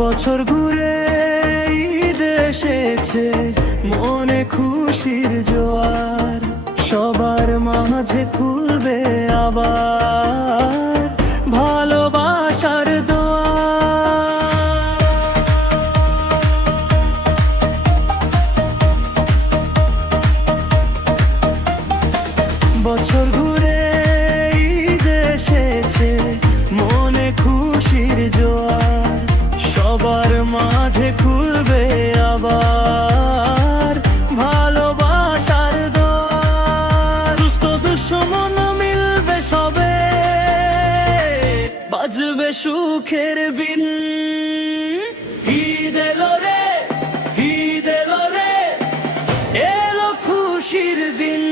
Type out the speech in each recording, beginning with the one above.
বছর ঘুরে ঈদ এসেছে, মনে খুশির জোয়ার, সবার মাঝে খুলবে আবার ভালোবাসার দোয়ার। বছর ঘুরে ঈদ এসেছে, মনে খুশির জোয়ার, সবার মাঝে খুলবে আবার ভালোবাসার দোয়ার। দুস্থ দুঃসমন মিলবে সবে, বাজবে সুখের বিন। ঈদ এলো রে, ঈদ এলো রে, এলো খুশির দিন।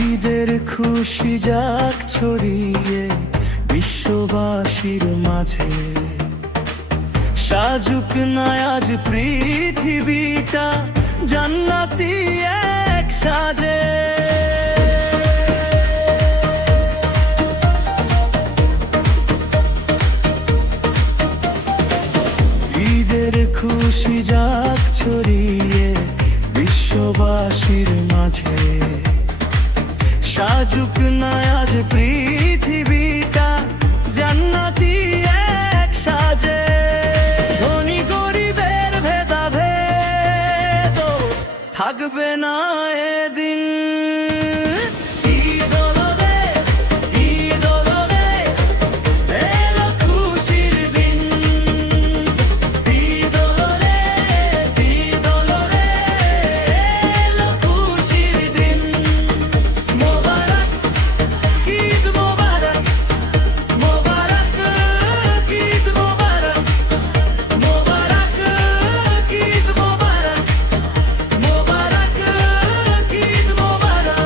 ঈদের খুশি যাক ছড়িয়ে বিশ্ববাসীর মাঝে, সাজুক না আজ পৃথিবীটা জান্নাতি এক সাজে। ঈদের খুশি যাক ছড়িয়ে বিশ্ববাসীর মাঝে, সাজুক না আজ পৃথিবীটা জান্নাতি এক সাজে। ধনী গরিবের ভেদাভেদ থাকবে না এদিন। ঈদ হলো রে, ঈদ হলো রে, এলো খুশির দিন। ঈদ হলো রে, ঈদ হলো রে, এলো খুশির দিন। মোবারক ঈদ মোবারক, মোবারক ঈদ মোবারক, মোবারক ঈদ মোবারক, মোবারক ঈদ মোবারক।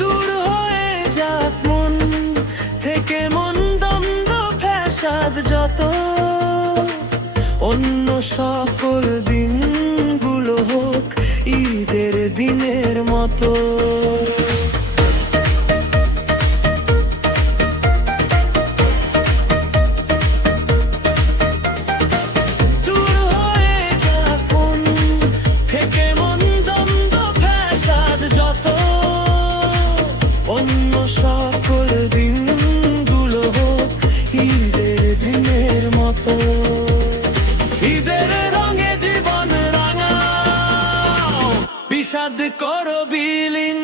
দূর হয়ে যাক মন থেকে মন দ্বন্দ্ব ফ্যাসাদ যত, অন্য সকল দিনগুলো হোক ঈদের দিনের মতো। দূর হয়ে যাক মন থেকে মন দ্বন্দ্ব ফ্যাসাদ যত, অন্য সকল দিনগুলো হোক ঈদের দিনের মতো। ঈদের রঙে জীবন রাঙাও, বিষাদ করো বিলীন।